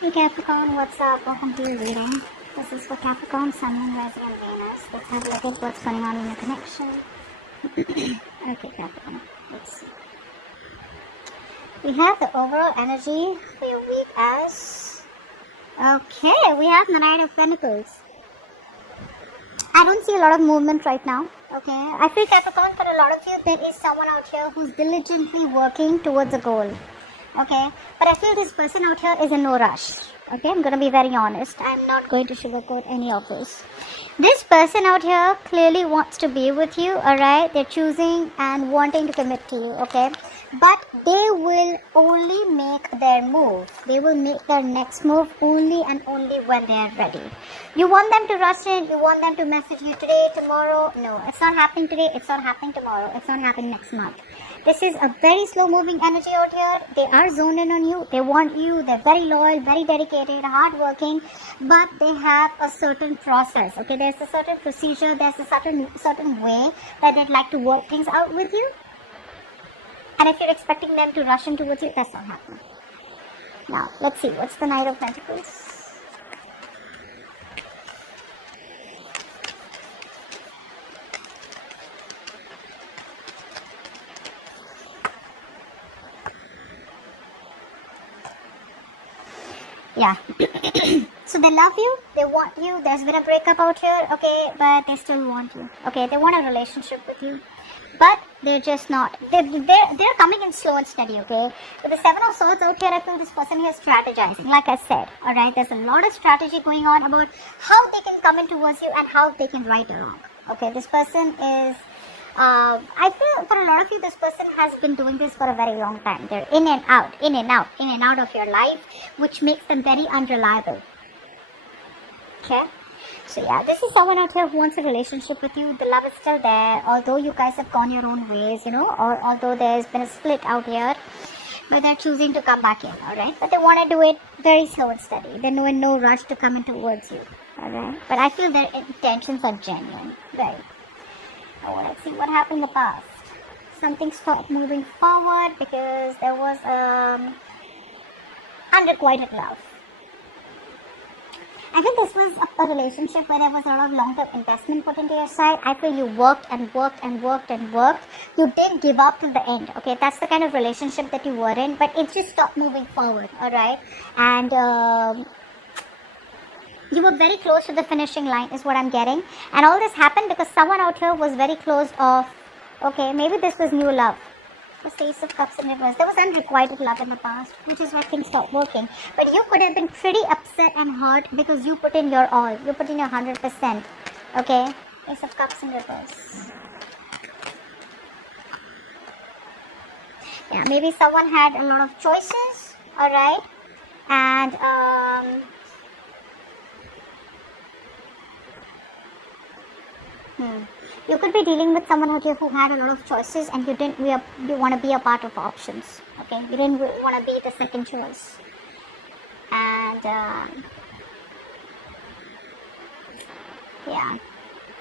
Hey Capricorn, what's up? Welcome to your reading. This is for Capricorn, Sun, Moon, Rising, and Venus. Let's have a look at what's going on in your connection. Okay, Capricorn, let's see. We have the overall energy for your week as... Okay, we have the Knight of Pentacles. I don't see a lot of movement right now. Okay, I feel Capricorn, for a lot of you, there is someone out here who's diligently working towards a goal. Okay, but I feel this person out here is in no rush. Okay, I'm going to be very honest. I'm not going to sugarcoat any of this. This person out here clearly wants to be with you, alright? They're choosing and wanting to commit to you, okay? But they will only make their move. They will make their next move only and only when they are ready. You want them to rush in, you want them to message you today, tomorrow. No, it's not happening today, it's not happening tomorrow, it's not happening next month. This is a very slow moving energy out here. They are zoned in on you. They want you. They're very loyal, very dedicated, hardworking. But they have a certain process. Okay, there's a certain procedure. There's a certain way that they'd like to work things out with you. And if you're expecting them to rush in towards you, that's not happening. Now, let's see. What's the Knight of Pentacles? Yeah. So they love you, they want you, there's been a breakup out here, okay, but they still want you. Okay, they want a relationship with you. But they're just not. They're coming in slow and steady, okay? With the Seven of Swords out here, I feel this person here is strategizing. Like I said, alright, there's a lot of strategy going on about how they can come in towards you and how they can right or wrong. Okay, this person is... I feel for a lot of you, this person has been doing this for a very long time. They're in and out of your life, which makes them very unreliable. Okay? So yeah, this is someone out here who wants a relationship with you. The love is still there, although you guys have gone your own ways, you know, or although there's been a split out here. But they're choosing to come back in, alright? But they want to do it very slow and steady. They're in no rush to come in towards you, alright? But I feel their intentions are genuine, right? Oh, let's see what happened in the past. Something stopped moving forward because there was unrequited love. I think this was a relationship where there was a lot of long-term investment put into your side. I feel you worked and worked and worked and worked. You didn't give up till the end. Okay, that's the kind of relationship that you were in, but it just stopped moving forward. All right, and you were very close to the finishing line is what I'm getting. And all this happened because someone out here was very closed off. Okay, maybe this was new love. The Ace of Cups in reverse. There was unrequited love in the past, which is why things stopped working. But you could have been pretty upset and hurt because you put in your all. You put in your 100%. Okay? Ace of Cups in reverse. Yeah, maybe someone had a lot of choices. Alright? And, you could be dealing with someone out here who had a lot of choices and you didn't you want to be a part of options. Okay, you didn't want to be the second choice. And yeah,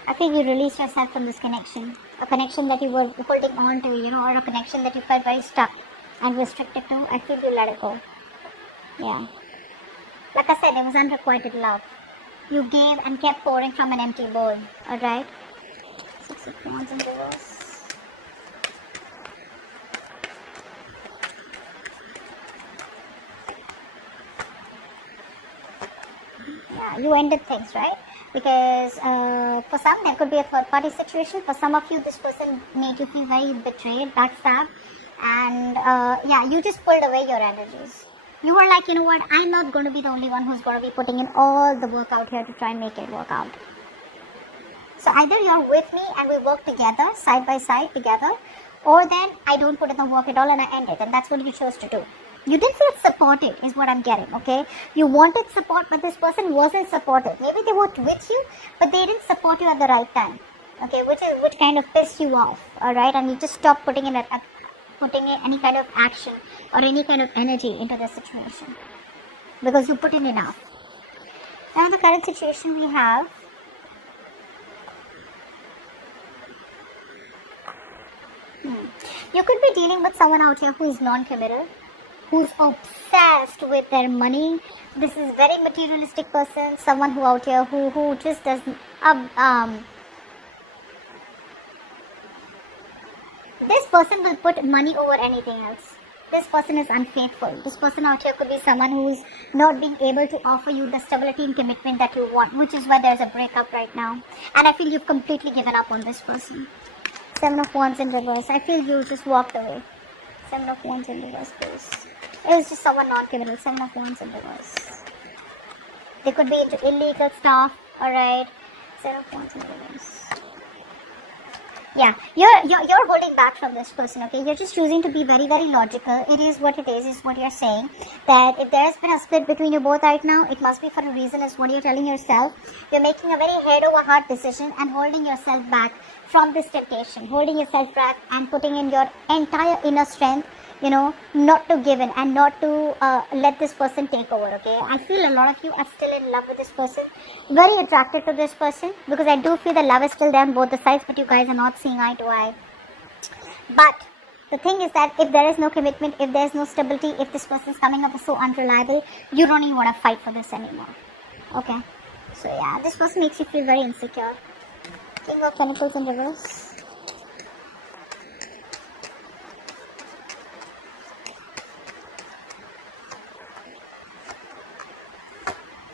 I think you released yourself from this connection, a connection that you were holding on to, you know, or a connection that you felt very stuck and restricted to. I feel you let it go. Yeah, like I said, it was unrequited love. You gave and kept pouring from an empty bowl. All right. Six of Wands in reverse. Yeah, you ended things, right? Because for some, there could be a third-party situation. For some of you, this person made you feel very betrayed, backstabbed. And yeah, you just pulled away your energies. You were like, you know what, I'm not going to be the only one who's going to be putting in all the work out here to try and make it work out. So either you're with me and we work together, side by side together, or then I don't put in the work at all and I end it. And that's what you chose to do. You didn't feel supported is what I'm getting, okay? You wanted support, but this person wasn't supported. Maybe they worked with you, but they didn't support you at the right time. Okay, which kind of pissed you off, alright? And you just stopped putting in any kind of action or any kind of energy into the situation. Because you put in enough. Now the current situation we have, you could be dealing with someone out here who is non-committal, who's obsessed with their money, This is very materialistic person, someone who out here who just doesn't this person will put money over anything else. This person is unfaithful. This person out here could be someone who's not being able to offer you the stability and commitment that you want, which is why there's a breakup right now. And I feel you've completely given up on this person. 7 of Wands in reverse. I feel you just walked away. 7 of Wands in reverse, please. It was just someone non-committal. 7 of Wands in reverse. They could be into illegal stuff. Alright. 7 of Wands in reverse. Yeah, you're holding back from this person, okay? You're just choosing to be very, very logical. It is what it is what you're saying. That if there's been a split between you both right now, it must be for a reason, is what you're telling yourself. You're making a very head over heart decision and holding yourself back from this temptation. Holding yourself back and putting in your entire inner strength, you know, not to give in and not to let this person take over, okay? I feel a lot of you are still in love with this person, very attracted to this person, because I do feel the love is still there on both the sides, but you guys are not seeing eye to eye. But the thing is that if there is no commitment, if there is no stability, if this person is coming up as so unreliable, you don't even want to fight for this anymore, okay? So yeah, this person makes you feel very insecure. King of Pentacles in reverse.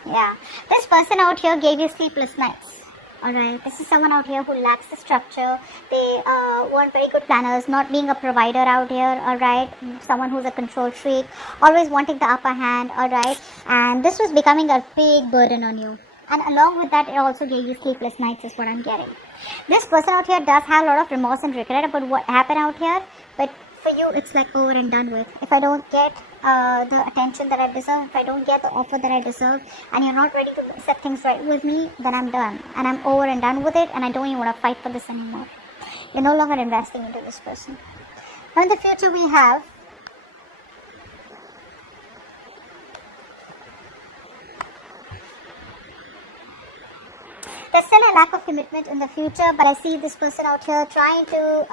Yeah, this person out here gave you sleepless nights. Alright, this is someone out here who lacks the structure. They want very good planners, not being a provider out here. Alright, someone who's a control freak, always wanting the upper hand. Alright, and this was becoming a big burden on you. And along with that, it also gave you sleepless nights, is what I'm getting. This person out here does have a lot of remorse and regret about what happened out here, but for you, it's like over and done with. If I don't get the attention that I deserve, if I don't get the offer that I deserve, and you're not ready to set things right with me, then I'm done. And I'm over and done with it, and I don't even want to fight for this anymore. You're no longer investing into this person. Now in the future, we have there's still a lack of commitment in the future, but I see this person out here trying to,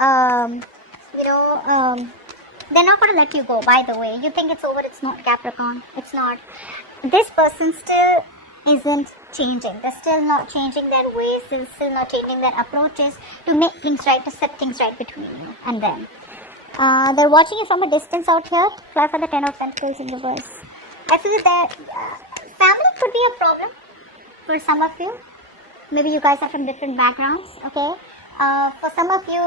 they're not going to let you go, by the way. You think it's over, it's not, Capricorn. It's not. This person still isn't changing. They're still not changing their ways. They're still not changing their approaches to make things right, to set things right between you and them. They're watching you from a distance out here. Fly for the 10 of Pentacles in reverse. I feel that family could be a problem for some of you. Maybe you guys are from different backgrounds, okay? For some of you,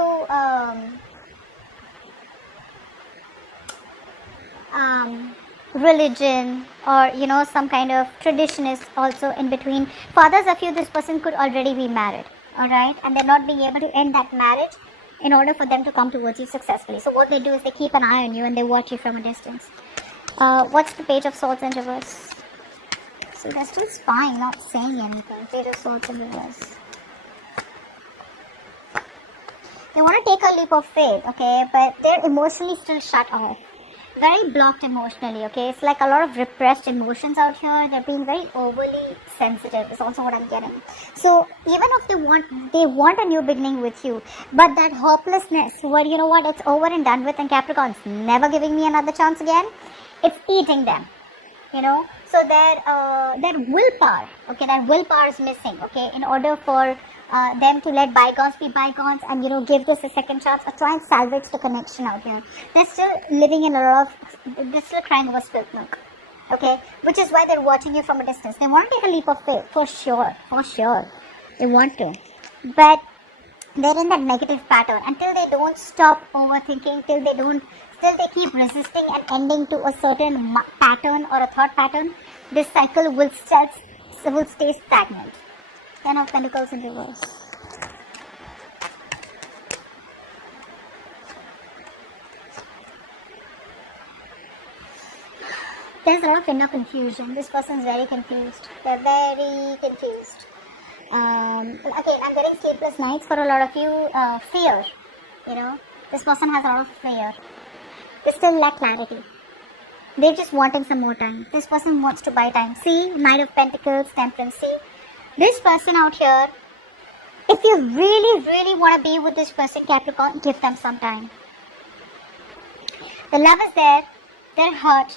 religion or, you know, some kind of tradition is also in between. For others of you, this person could already be married, alright? And they're not being able to end that marriage in order for them to come towards you successfully. So what they do is they keep an eye on you and they watch you from a distance. What's the Page of Swords in reverse? So they're still spying, not saying anything. Page of Swords in reverse. They want to take a leap of faith, okay? But they're emotionally still shut off. Very blocked emotionally, okay? It's like a lot of repressed emotions out here. They're being very overly sensitive is also what I'm getting. So even if they want a new beginning with you, but that hopelessness, well, you know what, it's over and done with, and Capricorn's never giving me another chance again, it's eating them, you know? So their willpower, okay, that willpower is missing, okay, in order for them to let bygones be bygones and, you know, give this a second chance or try and salvage the connection out here. They're still living in a lot of, they're still crying over spilt milk, okay, which is why they're watching you from a distance. They want to take a leap of faith, for sure, they want to, but they're in that negative pattern until they don't stop overthinking, till they keep resisting and ending to a certain pattern or a thought pattern. This cycle will stay stagnant. 10 of Pentacles in reverse. There's a lot of inner confusion. This person is very confused. They're very confused. Again, I'm getting sleepless nights for a lot of you. Fear, you know. This person has a lot of fear. They still lack clarity. They're just wanting some more time. This person wants to buy time. See, Knight of Pentacles, Temperance. See, this person out here, if you really, really want to be with this person, Capricorn, give them some time. The love is there. They're hurt.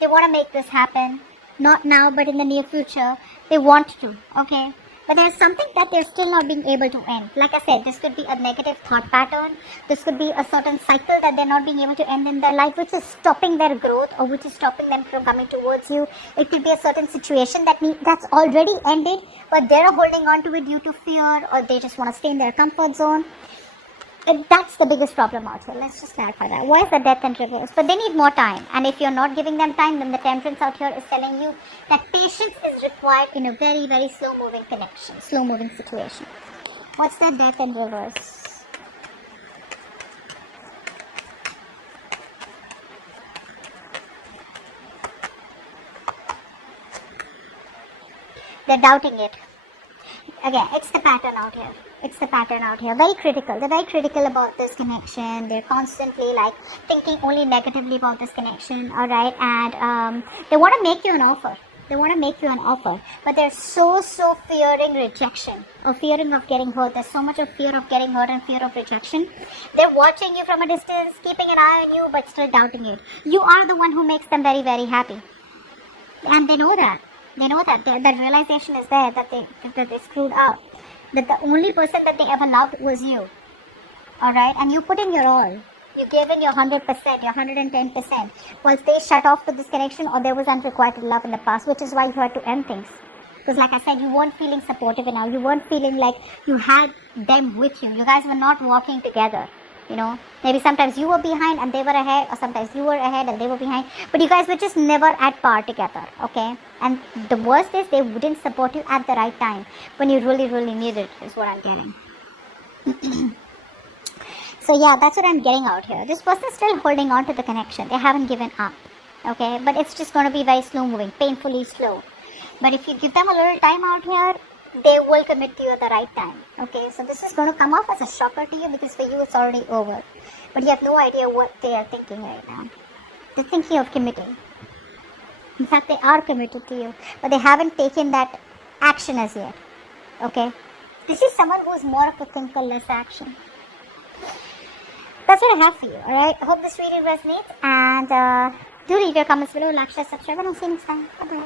They want to make this happen. Not now, but in the near future, they want to, okay? But there's something that they're still not being able to end. Like I said, this could be a negative thought pattern. This could be a certain cycle that they're not being able to end in their life, which is stopping their growth or which is stopping them from coming towards you. It could be a certain situation that's already ended, but they're holding on to it due to fear, or they just want to stay in their comfort zone. That's the biggest problem out here. Let's just clarify that. Why is the death in reverse? But they need more time. And if you're not giving them time, then the temperance out here is telling you that patience is required in a very, very slow-moving connection, slow-moving situation. What's the death in reverse? They're doubting it. Again, it's the pattern out here. It's the pattern out here. Very critical. They're very critical about this connection. They're constantly like thinking only negatively about this connection. Alright. And they want to make you an offer. They want to make you an offer. But they're so fearing rejection. Or fearing of getting hurt. There's so much of fear of getting hurt and fear of rejection. They're watching you from a distance, keeping an eye on you, but still doubting it. You are the one who makes them very, very happy. And they know that. They know that. That realization is there that they screwed up. That the only person that they ever loved was you. Alright? And you put in your all. You gave in your 100%, your 110%. Once they shut off to this connection, or there was unrequited love in the past, which is why you had to end things. Because like I said, you weren't feeling supportive enough. You weren't feeling like you had them with you. You guys were not walking together. You know, maybe sometimes you were behind and they were ahead, or sometimes you were ahead and they were behind, but you guys were just never at par together, okay? And the worst is they wouldn't support you at the right time when you really, really need it, is what I'm getting. So yeah, that's what I'm getting out here. This person is still holding on to the connection. They haven't given up, okay? But it's just going to be very slow moving, painfully slow. But if you give them a little time out here, they will commit to you at the right time. Okay, so this is going to come off as a shocker to you because for you it's already over. But you have no idea what they are thinking right now. They're thinking of committing. In fact, they are committed to you, but they haven't taken that action as yet. Okay, this is someone who's more of a thinker, less action. That's what I have for you. Alright, I hope this reading resonates, and do leave your comments below, like, share, subscribe, and I'll see you next time. Bye bye.